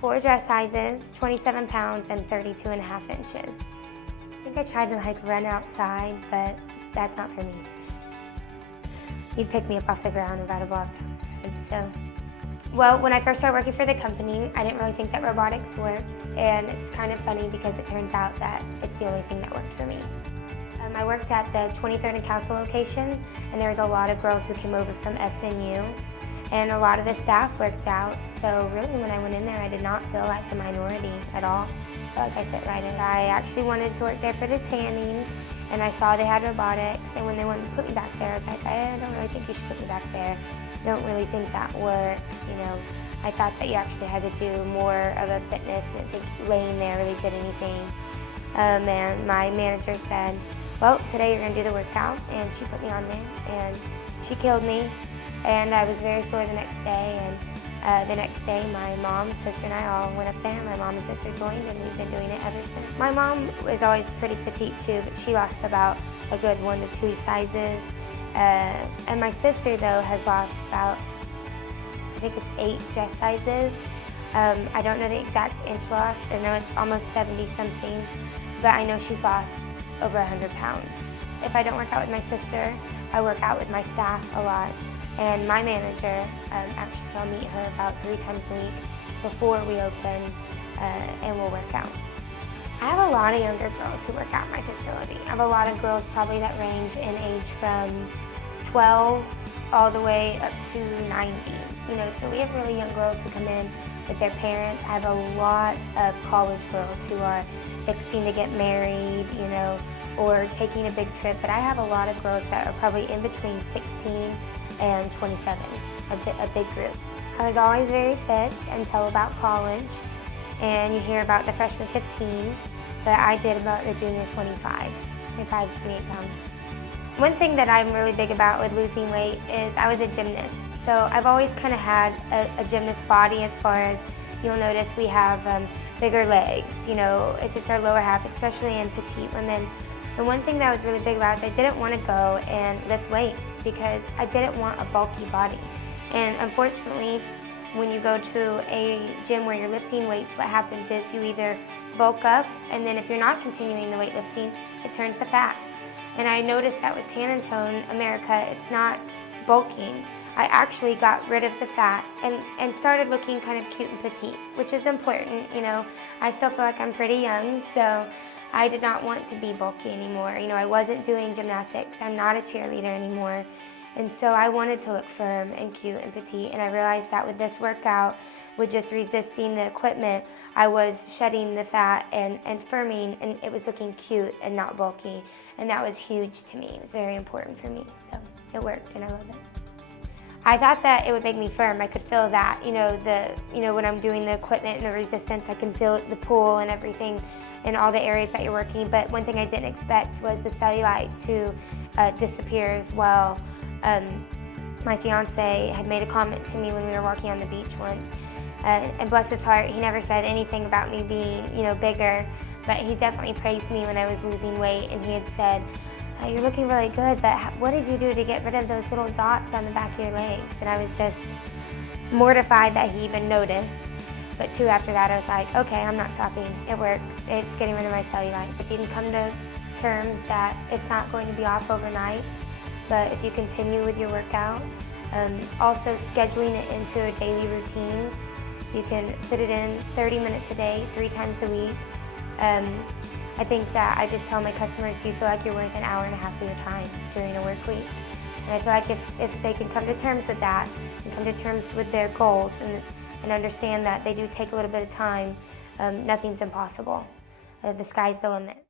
4 dress sizes, 27 pounds, and 32.5 inches. I think I tried to run outside, but that's not for me. You'd pick me up off the ground about a block down. So, well, when I first started working for the company, I didn't really think that robotics worked, and it's kind of funny because it turns out that it's the only thing that worked for me. I worked at the 23rd and Council location, and there was a lot of girls who came over from SNU, and a lot of the staff worked out, so really when I went in there, I did not feel like the minority at all. I felt like I fit right in. I actually wanted to work there for the tanning, and I saw they had robotics, and when they wanted to put me back there, I was like, I don't really think you should put me back there. I don't really think that works, you know. I thought that you actually had to do more of a fitness, and I think laying there really did anything. And my manager said, well, today you're going to do the workout, and she put me on there, and she killed me, and I was very sore the next day, and the next day my mom, sister, and I all went up there. My mom and sister joined, and we've been doing it ever since. My mom was always pretty petite too, but she lost about a good 1 to 2 sizes, and my sister, though, has lost about, I think it's 8 dress sizes. I don't know the exact inch loss. I know it's almost 70-something, but I know she's lost over 100 pounds. If I don't work out with my sister, I work out with my staff a lot. And my manager, actually I'll meet her about 3 times a week before we open, and we'll work out. I have a lot of younger girls who work out in my facility. I have a lot of girls probably that range in age from 12 all the way up to 90. You know, so we have really young girls who come in with their parents. I have a lot of college girls who are fixing to get married, you know, or taking a big trip, but I have a lot of girls that are probably in between 16 and 27, a big group. I was always very fit until about college, and you hear about the freshman 15, but I did about the junior 25, 28 pounds. One thing that I'm really big about with losing weight is I was a gymnast, so I've always kind of had a gymnast body as far as you'll notice we have bigger legs, you know, it's just our lower half, especially in petite women. And one thing that I was really big about is I didn't want to go and lift weights because I didn't want a bulky body. And unfortunately, when you go to a gym where you're lifting weights, what happens is you either bulk up, and then if you're not continuing the weightlifting, it turns to fat. And I noticed that with Tan and Tone America, it's not bulking. I actually got rid of the fat and started looking kind of cute and petite, which is important, you know. I still feel like I'm pretty young, so I did not want to be bulky anymore. You know, I wasn't doing gymnastics. I'm not a cheerleader anymore. And so I wanted to look firm and cute and petite, and I realized that with this workout, with just resisting the equipment, I was shedding the fat and firming, and it was looking cute and not bulky. And that was huge to me. It was very important for me. So it worked, and I love it. I thought that it would make me firm. I could feel that, you know, when I'm doing the equipment and the resistance, I can feel the pull and everything in all the areas that you're working. But one thing I didn't expect was the cellulite to disappear as well. My fiance had made a comment to me when we were walking on the beach once, and bless his heart, he never said anything about me being, you know, bigger, but he definitely praised me when I was losing weight, and he had said, you're looking really good, but what did you do to get rid of those little dots on the back of your legs? And I was just mortified that he even noticed. But too, after that, I was like, okay, I'm not stopping. It works. It's getting rid of my cellulite. If you can come to terms that it's not going to be off overnight, but if you continue with your workout, also scheduling it into a daily routine, you can fit it in 30 minutes a day, 3 times a week. I think that I just tell my customers, do you feel like you're worth an hour and a half of your time during a work week? And I feel like if they can come to terms with that and come to terms with their goals and understand that they do take a little bit of time, nothing's impossible. The sky's the limit.